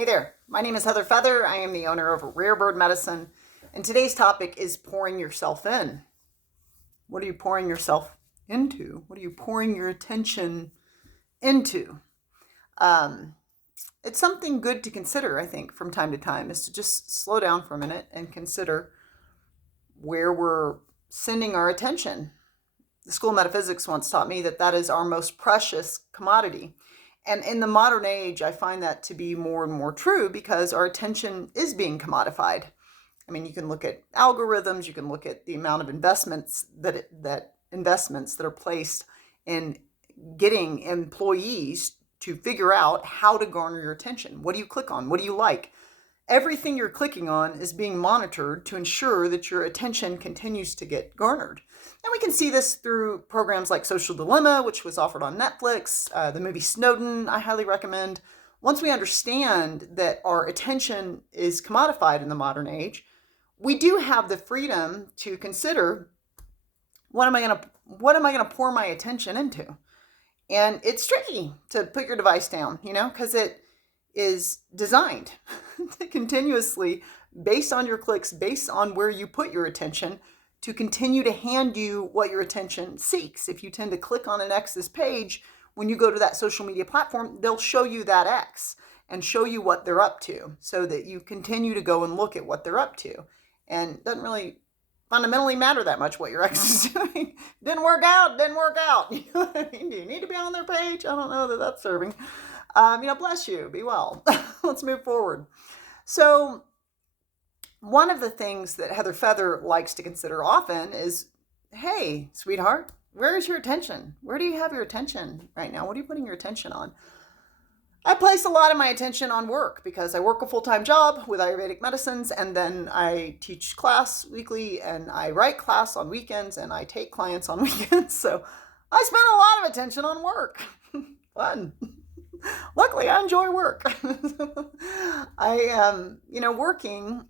Hey there, my name is Heather Feather. I am the owner of Rare Bird Medicine, and today's topic is pouring yourself in. What are you pouring yourself into? What are you pouring your attention into? Um, it's something good to consider, I think, from time to time, is to just slow down for a minute and consider where we're sending our attention. The School of Metaphysics once taught me that that is our most precious commodity. And in the modern age, I find that to be more and more true because our attention is being commodified. I mean, you can look at algorithms, you can look at the amount of investments that are placed in getting employees to figure out how to garner your attention. What do you click on? What do you like? Everything you're clicking on is being monitored to ensure that your attention continues to get garnered. And we can see this through programs like Social Dilemma, which was offered on Netflix, the movie Snowden, I highly recommend. Once we understand that our attention is commodified in the modern age, we do have the freedom to consider what am I going to pour my attention into? And it's tricky to put your device down, because it is designed to continuously, based on your clicks, based on where you put your attention, to continue to hand you what your attention seeks. If you tend to click on an X's page, when you go to that social media platform, they'll show you that X and show you what they're up to so that you continue to go and look at what they're up to. And it doesn't really fundamentally matter that much what your X is doing. Didn't work out. You know what I mean? Do you need to be on their page? I don't know that that's serving. Bless you. Be well. Let's move forward. So one of the things that Heather Feather likes to consider often is, hey, sweetheart, where is your attention? Where do you have your attention right now? What are you putting your attention on? I place a lot of my attention on work because I work a full-time job with Ayurvedic medicines, and then I teach class weekly, and I write class on weekends, and I take clients on weekends. So I spend a lot of attention on work. Fun. Luckily, I enjoy work. I am, working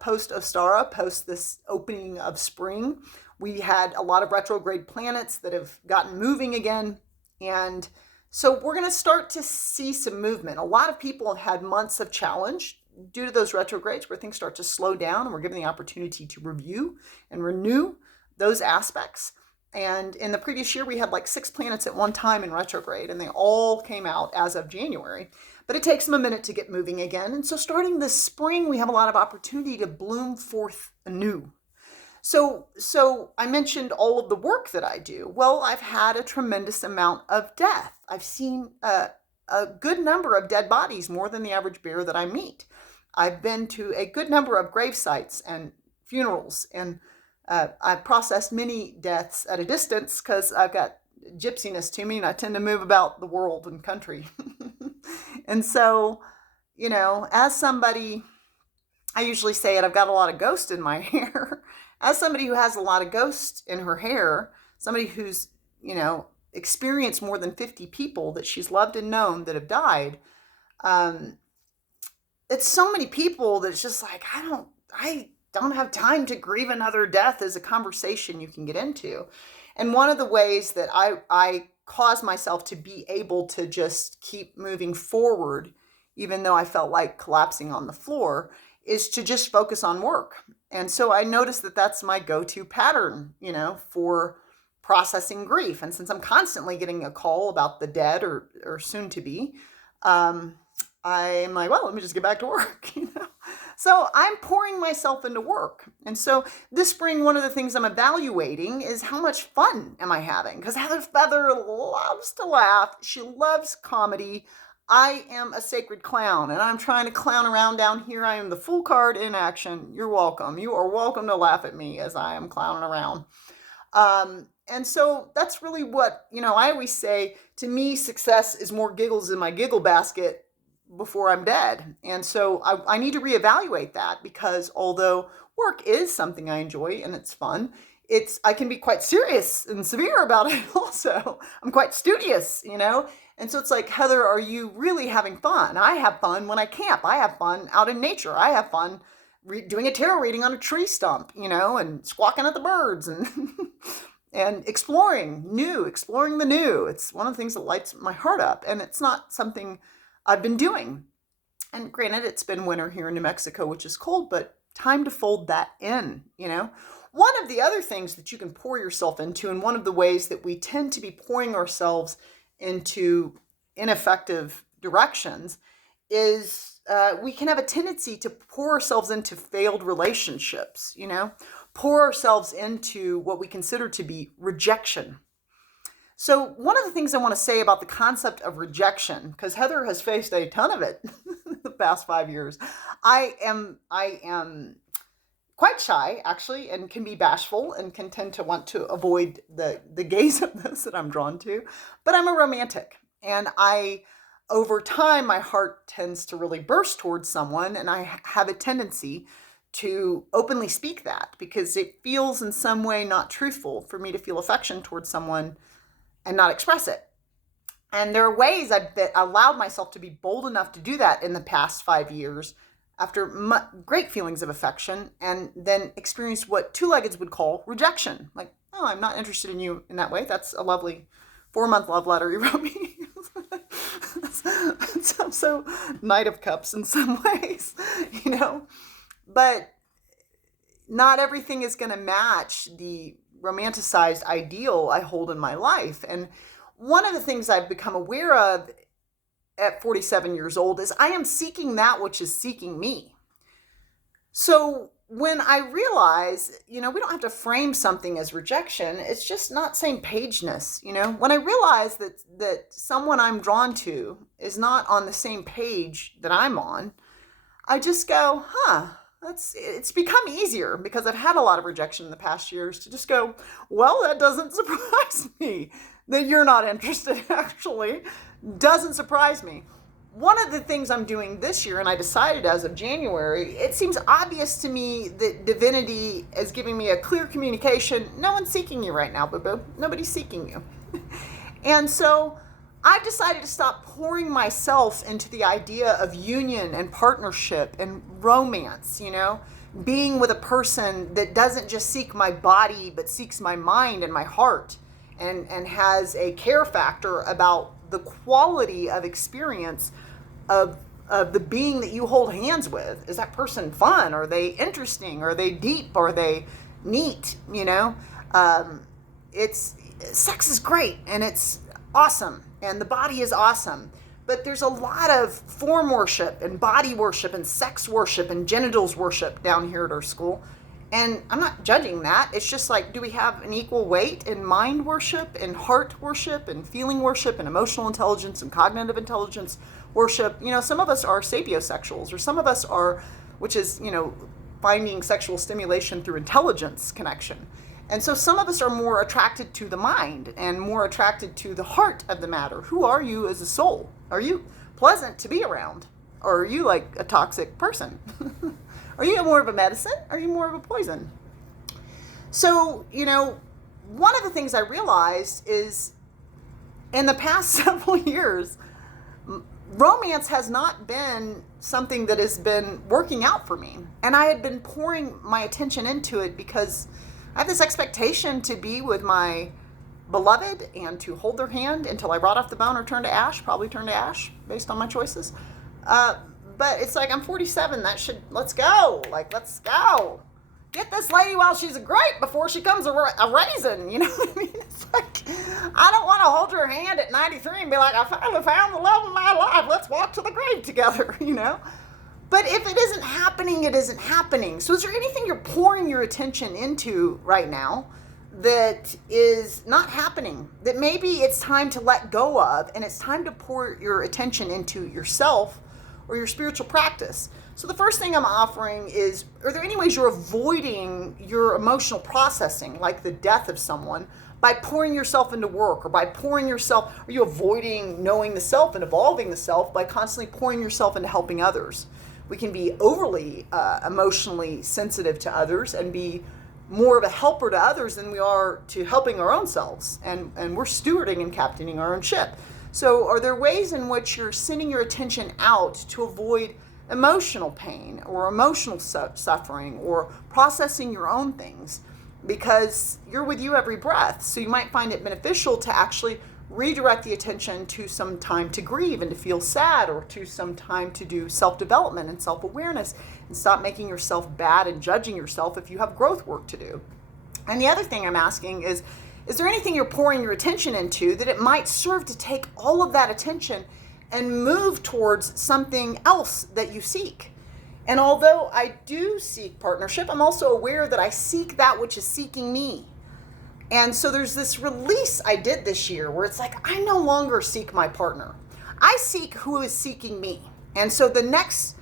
post Ostara, post this opening of spring. We had a lot of retrograde planets that have gotten moving again. And so we're going to start to see some movement. A lot of people have had months of challenge due to those retrogrades where things start to slow down, and we're given the opportunity to review and renew those aspects. And in the previous year, we had like 6 planets at one time in retrograde, and they all came out as of January. But it takes them a minute to get moving again. And so starting this spring, we have a lot of opportunity to bloom forth anew. So I mentioned all of the work that I do. Well, I've had a tremendous amount of death. I've seen a good number of dead bodies, more than the average bear that I meet. I've been to a good number of grave sites and funerals, and I've processed many deaths at a distance because I've got gypsiness to me, and I tend to move about the world and country. And so, as somebody, I usually say it, I've got a lot of ghost in my hair. As somebody who has a lot of ghost in her hair, somebody who's, experienced more than 50 people that she's loved and known that have died, it's so many people that it's just like, I don't have time to grieve another death is a conversation you can get into. And one of the ways that I cause myself to be able to just keep moving forward, even though I felt like collapsing on the floor, is to just focus on work. And so I noticed that that's my go-to pattern, for processing grief. And since I'm constantly getting a call about the dead or soon to be, I'm like, well, let me just get back to work, So I'm pouring myself into work. And so this spring, one of the things I'm evaluating is how much fun am I having? Because Heather Feather loves to laugh. She loves comedy. I am a sacred clown, and I'm trying to clown around down here. I am the Fool card in action. You're welcome. You are welcome to laugh at me as I am clowning around. And so that's really what, I always say, to me, success is more giggles in my giggle basket before I'm dead. And so I need to reevaluate that, because although work is something I enjoy and it's fun, I can be quite serious and severe about it also. I'm quite studious, And so it's like, Heather, are you really having fun? I have fun when I camp. I have fun out in nature. I have fun doing a tarot reading on a tree stump, and squawking at the birds and and exploring the new. It's one of the things that lights my heart up, and it's not something I've been doing. And granted, it's been winter here in New Mexico, which is cold, but time to fold that in, One of the other things that you can pour yourself into, and one of the ways that we tend to be pouring ourselves into ineffective directions, is we can have a tendency to pour ourselves into failed relationships, pour ourselves into what we consider to be rejection. So one of the things I want to say about the concept of rejection, because Heather has faced a ton of it the past 5 years, I am quite shy, actually, and can be bashful and can tend to want to avoid the gaze of this that I'm drawn to. But I'm a romantic, and over time, my heart tends to really burst towards someone, and I have a tendency to openly speak that because it feels in some way not truthful for me to feel affection towards someone and not express it. And there are ways I've allowed myself to be bold enough to do that in the past 5 years after great feelings of affection, and then experienced what two-leggeds would call rejection. Like, oh, I'm not interested in you in that way. That's a lovely 4-month love letter you wrote me. So Knight of Cups in some ways, But not everything is going to match the romanticized ideal I hold in my life. And one of the things I've become aware of at 47 years old is I am seeking that which is seeking me. So when I realize, we don't have to frame something as rejection, it's just not same pageness, When I realize that someone I'm drawn to is not on the same page that I'm on, I just go, it's become easier because I've had a lot of rejection in the past years to just go, well, that doesn't surprise me that you're not interested, actually. Doesn't surprise me. One of the things I'm doing this year, and I decided as of January, it seems obvious to me that divinity is giving me a clear communication. No one's seeking you right now, boo-boo. Nobody's seeking you. And so I've decided to stop pouring myself into the idea of union and partnership and romance, being with a person that doesn't just seek my body, but seeks my mind and my heart, and has a care factor about the quality of experience of the being that you hold hands with. Is that person fun? Are they interesting? Are they deep? Are they neat? Sex is great and it's awesome and the body is awesome, but there's a lot of form worship and body worship and sex worship and genitals worship down here at our school. And I'm not judging that. It's just like, do we have an equal weight in mind worship and heart worship and feeling worship and emotional intelligence and cognitive intelligence worship? Some of us are sapiosexuals, or some of us are, which is, finding sexual stimulation through intelligence connection. And so some of us are more attracted to the mind and more attracted to the heart of the matter. Who are you as a soul? Are you pleasant to be around? Or are you like a toxic person? Are you more of a medicine? Or are you more of a poison? So, one of the things I realized is in the past several years, romance has not been something that has been working out for me. And I had been pouring my attention into it because I have this expectation to be with my beloved and to hold their hand until I rot off the bone or turn to ash, probably turn to ash based on my choices. But it's like, I'm 47, let's go. Let's go. Get this lady while she's great before she comes a raisin. You know what I mean? It's like, I don't want to hold her hand at 93 and be like, I finally found the love of my life. Let's walk to the grave together, But if it isn't happening, it isn't happening. So is there anything you're pouring your attention into right now that is not happening, that maybe it's time to let go of, and it's time to pour your attention into yourself or your spiritual practice? So the first thing I'm offering is, are there any ways you're avoiding your emotional processing, like the death of someone, by pouring yourself into work, or by pouring yourself, are you avoiding knowing the self and evolving the self by constantly pouring yourself into helping others? We can be overly emotionally sensitive to others and be more of a helper to others than we are to helping our own selves. And we're stewarding and captaining our own ship. So are there ways in which you're sending your attention out to avoid emotional pain or emotional suffering or processing your own things? Because you're with you every breath. So you might find it beneficial to actually redirect the attention to some time to grieve and to feel sad, or to some time to do self-development and self-awareness, and stop making yourself bad and judging yourself if you have growth work to do. And the other thing I'm asking is there anything you're pouring your attention into that it might serve to take all of that attention and move towards something else that you seek? And although I do seek partnership, I'm also aware that I seek that which is seeking me. And so there's this release I did this year where it's like, I no longer seek my partner. I seek who is seeking me. And so the next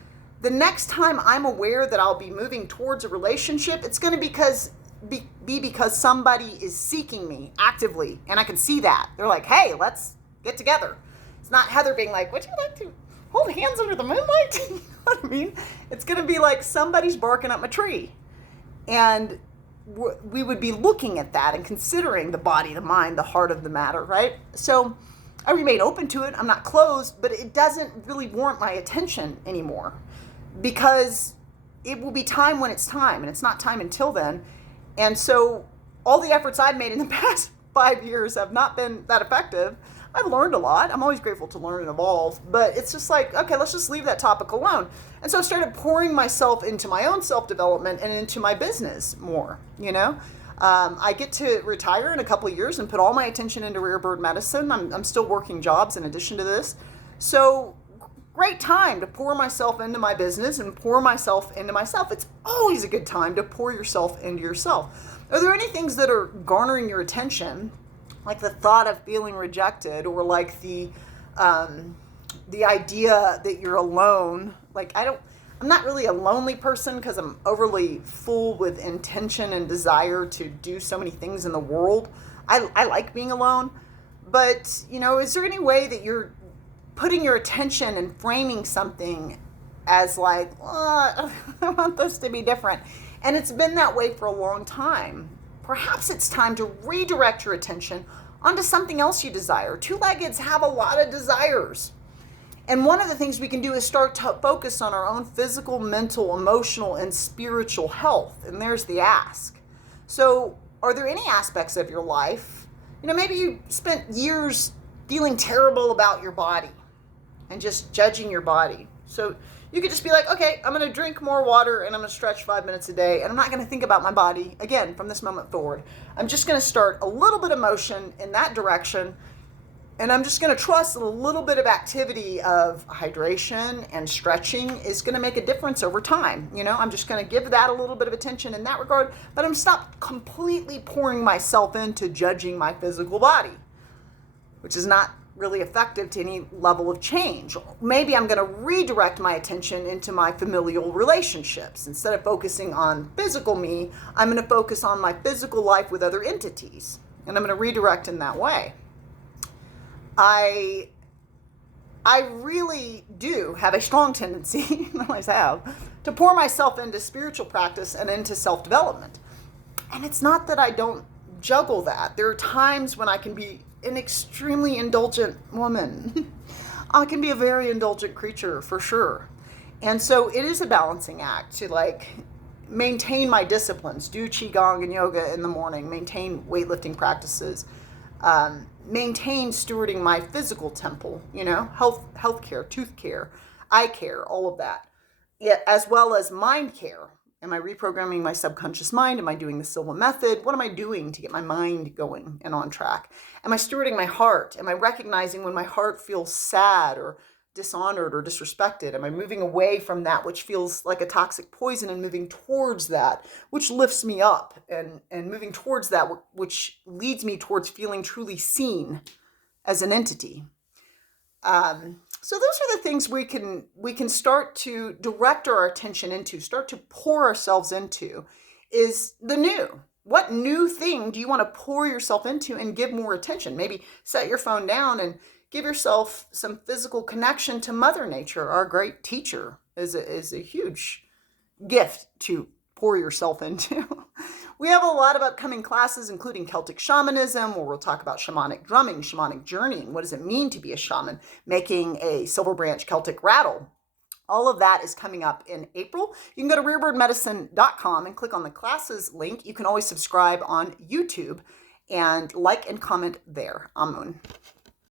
time I'm aware that I'll be moving towards a relationship, it's going to be because somebody is seeking me actively. And I can see that. They're like, hey, let's get together. It's not Heather being like, would you like to hold hands under the moonlight? You know what I mean? It's going to be like somebody's barking up my tree. And we would be looking at that and considering the body, the mind, the heart of the matter, right? So I remain open to it. I'm not closed, but it doesn't really warrant my attention anymore, because it will be time when it's time, and it's not time until then. And so all the efforts I've made in the past 5 years have not been that effective. I've learned a lot. I'm always grateful to learn and evolve, but it's just like, okay, let's just leave that topic alone. And so I started pouring myself into my own self-development and into my business more, I get to retire in a couple of years and put all my attention into rare bird medicine. I'm still working jobs in addition to this. So great time to pour myself into my business and pour myself into myself. It's always a good time to pour yourself into yourself. Are there any things that are garnering your attention, like the thought of feeling rejected, or like the idea that you're alone? Like, I'm not really a lonely person because I'm overly full with intention and desire to do so many things in the world. I like being alone, but is there any way that you're putting your attention and framing something as like, I want this to be different, and it's been that way for a long time? Perhaps it's time to redirect your attention onto something else you desire. Two-leggeds have a lot of desires. And one of the things we can do is start to focus on our own physical, mental, emotional, and spiritual health. And there's the ask. So are there any aspects of your life, maybe you spent years feeling terrible about your body and just judging your body. So you could just be like, okay, I'm going to drink more water and I'm going to stretch 5 minutes a day, and I'm not going to think about my body again from this moment forward. I'm just going to start a little bit of motion in that direction, and I'm just going to trust a little bit of activity of hydration and stretching is going to make a difference over time. I'm just going to give that a little bit of attention in that regard, but I'm stop completely pouring myself into judging my physical body, which is not really effective to any level of change. Maybe I'm going to redirect my attention into my familial relationships. Instead of focusing on physical me, I'm going to focus on my physical life with other entities, and I'm going to redirect in that way. I really do have a strong tendency, I always have, to pour myself into spiritual practice and into self-development. And it's not that I don't juggle that. There are times when I can be an extremely indulgent woman. I can be a very indulgent creature for sure. And so it is a balancing act to maintain my disciplines, do qigong and yoga in the morning, maintain weightlifting practices, maintain stewarding my physical temple, health care, tooth care, eye care, all of that, as well as mind care. Am I reprogramming my subconscious mind? Am I doing the Silva method? What am I doing to get my mind going and on track? Am I stewarding my heart? Am I recognizing when my heart feels sad or dishonored or disrespected? Am I moving away from that which feels like a toxic poison and moving towards that which lifts me up, and moving towards that which leads me towards feeling truly seen as an entity? So those are the things we can start to direct our attention into, start to pour ourselves into, is the new. What new thing do you want to pour yourself into and give more attention? Maybe set your phone down and give yourself some physical connection to Mother Nature. Our great teacher is a huge gift to pour yourself into. We have a lot of upcoming classes, including Celtic shamanism, where we'll talk about shamanic drumming, shamanic journeying. What does it mean to be a shaman? Making a silver branch Celtic rattle. All of that is coming up in April. You can go to rarebirdmedicine.com and click on the classes link. You can always subscribe on YouTube. and like and comment there. Amun.